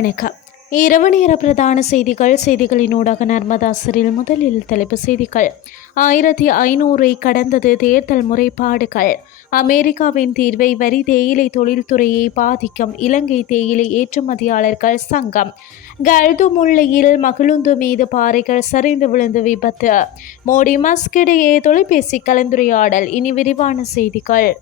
வணக்கம். இரவு நேர பிரதான செய்திகள் செய்திகளின் ஊடாக நர்மதாசரில் முதலில் தலைப்பு செய்திகள். ஆயிரத்தி ஐநூறை கடந்தது தேர்தல் முறைப்பாடுகள். அமெரிக்காவின் தீர்வை வரி தேயிலை தொழில்துறையை பாதிக்கும் இலங்கை தேயிலை ஏற்றுமதியாளர்கள் சங்கம். கல்து முல்லையில் மகிழுந்து மீது பாறைகள் சரிந்து விழுந்து விபத்து. மோடி மஸ்கிடையே தொலைபேசி கலந்துரையாடல். இனி விரிவான செய்திகள்.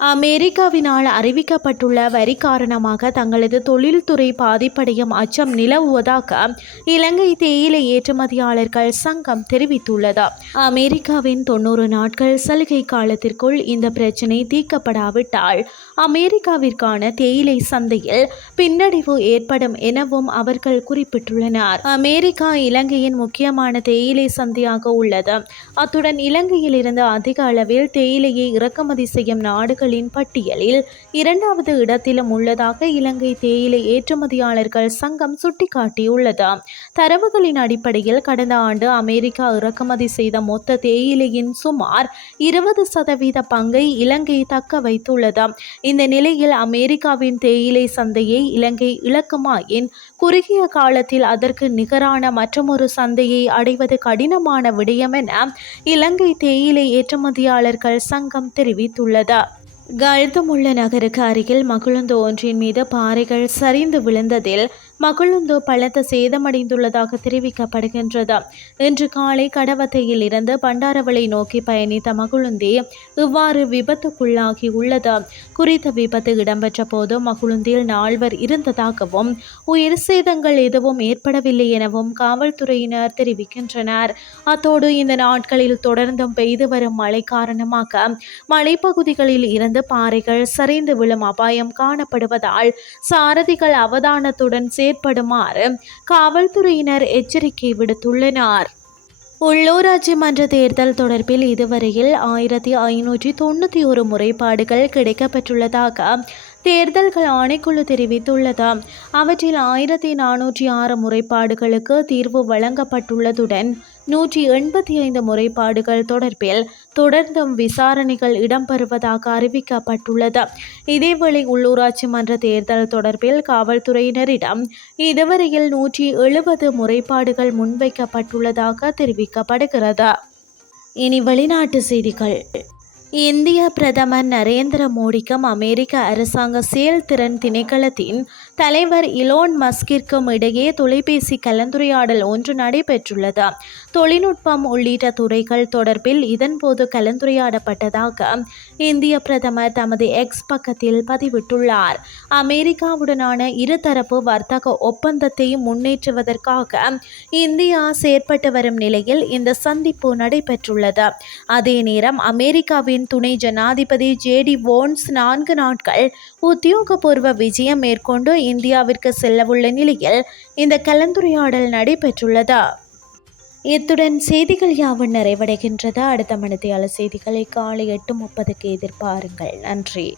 அமெரிக்காவினால் அறிவிக்கப்பட்டுள்ள வரி காரணமாக தங்களது தொழில்துறை பாதிப்படையும் அச்சம் நிலவுவதாக இலங்கை தேயிலை ஏற்றுமதியாளர்கள் சங்கம் தெரிவித்துள்ளது. அமெரிக்காவின் தொண்ணூறு நாட்கள் சலுகை காலத்திற்குள் இந்த பிரச்சினை தீர்க்கப்படாவிட்டால் அமெரிக்காவிற்கான தேயிலை சந்தையில் பின்னடைவு ஏற்படும் எனவும் அவர்கள் குறிப்பிட்டுள்ளனர். அமெரிக்கா இலங்கையின் முக்கியமான தேயிலை சந்தையாக உள்ளது. அத்துடன் இலங்கையில் இருந்து அதிக அளவில் தேயிலையை இறக்குமதி செய்யும் நாடுகளின் பட்டியலில் இரண்டாவது இடத்திலும் உள்ளதாக இலங்கை தேயிலை ஏற்றுமதியாளர்கள் சங்கம் சுட்டிக்காட்டியுள்ளது. தரவுகளின் அடிப்படையில் கடந்த ஆண்டு அமெரிக்கா இறக்குமதி செய்த மொத்த தேயிலையின் சுமார் இருபது சதவீத பங்கை இலங்கை தக்க வைத்துள்ளது. இந்த நிலையில் அமெரிக்காவின் தேயிலை சந்தையை இலங்கை இழக்குமாயின் குறுகிய காலத்தில் அதற்கு நிகரான மற்றொரு சந்தையை அடைவது கடினமான விடயம் என இலங்கை தேயிலை ஏற்றுமதியாளர்கள் சங்கம் தெரிவித்துள்ளது. கழுத்துமுள்ள நகருக்கு அருகில் மகிழுந்து ஒன்றின் மீது பாறைகள் சரிந்து விழுந்ததில் மகளுந்தோ பலத்த சேதமடைந்துள்ளதாக தெரிவிக்கப்படுகின்றது. இன்று காலை கடவத்தையில் இருந்து பண்டாரவளை நோக்கி பயணித்த மகுழுந்தே இவ்வாறு விபத்துக்குள்ளாகி உள்ளது. குறித்த விபத்து இடம்பெற்ற போது மகுழுந்தில் நால்வர் இருந்ததாகவும் உயிர் சேதங்கள் எதுவும் ஏற்படவில்லை எனவும் காவல்துறையினர் தெரிவிக்கின்றனர். அத்தோடு இந்த நாட்களில் தொடர்ந்தும் பெய்து வரும் மழை காரணமாக மலைப்பகுதிகளில் இருந்து பாறைகள் சரிந்து விழும் அபாயம் காணப்படுவதால் சாரதிகள் அவதானத்துடன் சே ஏற்படுமாறு காவல்துறையினர் எச்சரிக்கை விடுத்துள்ளனர். உள்ளூராட்சி மன்ற தேர்தல் தொடர்பில் இதுவரையில் ஆயிரத்தி ஐநூற்றி தொண்ணூற்றி ஒரு முறைப்பாடுகள் கிடைக்கப்பெற்றுள்ளதாக தேர்தல்கள் ஆணைக்குழு தெரிவித்துள்ளது. அவற்றில் ஆயிரத்தி நானூற்றி ஆறு முறைப்பாடுகளுக்கு தீர்வு வழங்கப்பட்டுள்ளதுடன் நூற்றி எண்பத்தி ஐந்து முறைப்பாடுகள் தொடர்பில் தொடர்ந்தும் விசாரணைகள் இடம்பெறுவதாக அறிவிக்கப்பட்டுள்ளது. இதேவேளை உள்ளூராட்சி மன்ற தேர்தல் தொடர்பில் காவல்துறையினரிடம் இதுவரையில் நூற்றி எழுபது முறைப்பாடுகள் முன்வைக்கப்பட்டுள்ளதாக தெரிவிக்கப்படுகிறது. இனி வெளிநாட்டு செய்திகள். இந்திய பிரதமர் நரேந்திர மோடிக்கும் அமெரிக்க அரசாங்க செயல்திறன் திணைக்களத்தின் தலைவர் இலோன் மஸ்கிற்கும் இடையே தொலைபேசி கலந்துரையாடல் ஒன்று நடைபெற்றுள்ளது. தொழில்நுட்பம் உள்ளிட்ட துறைகள் தொடர்பில் இதன்போது கலந்துரையாடப்பட்டதாக இந்திய பிரதமர் தமது எக்ஸ் பக்கத்தில் பதிவிட்டுள்ளார். அமெரிக்காவுடனான இருதரப்பு வர்த்தக ஒப்பந்தத்தை முன்னேற்றுவதற்காக இந்தியா செயற்பட்டு வரும் நிலையில் இந்த சந்திப்பு நடைபெற்றுள்ளது. அதே நேரம் அமெரிக்காவின் துணை ஜனாதிபதி ஜேடி வோன்ஸ் நான்கு நாட்கள் உத்தியோகபூர்வ விஜயம் மேற்கொண்டு இந்தியாவிற்கு செல்லவுள்ள நிலையில் இந்த கலந்துரையாடல் நடைபெற்றுள்ளது? இத்துடன் செய்திகள் யாவும் நிறைவடைகின்றது? அடுத்த மணித்தியால செய்திகளை காலை எட்டு முப்பதுக்கு எதிர்பாருங்கள். நன்றி.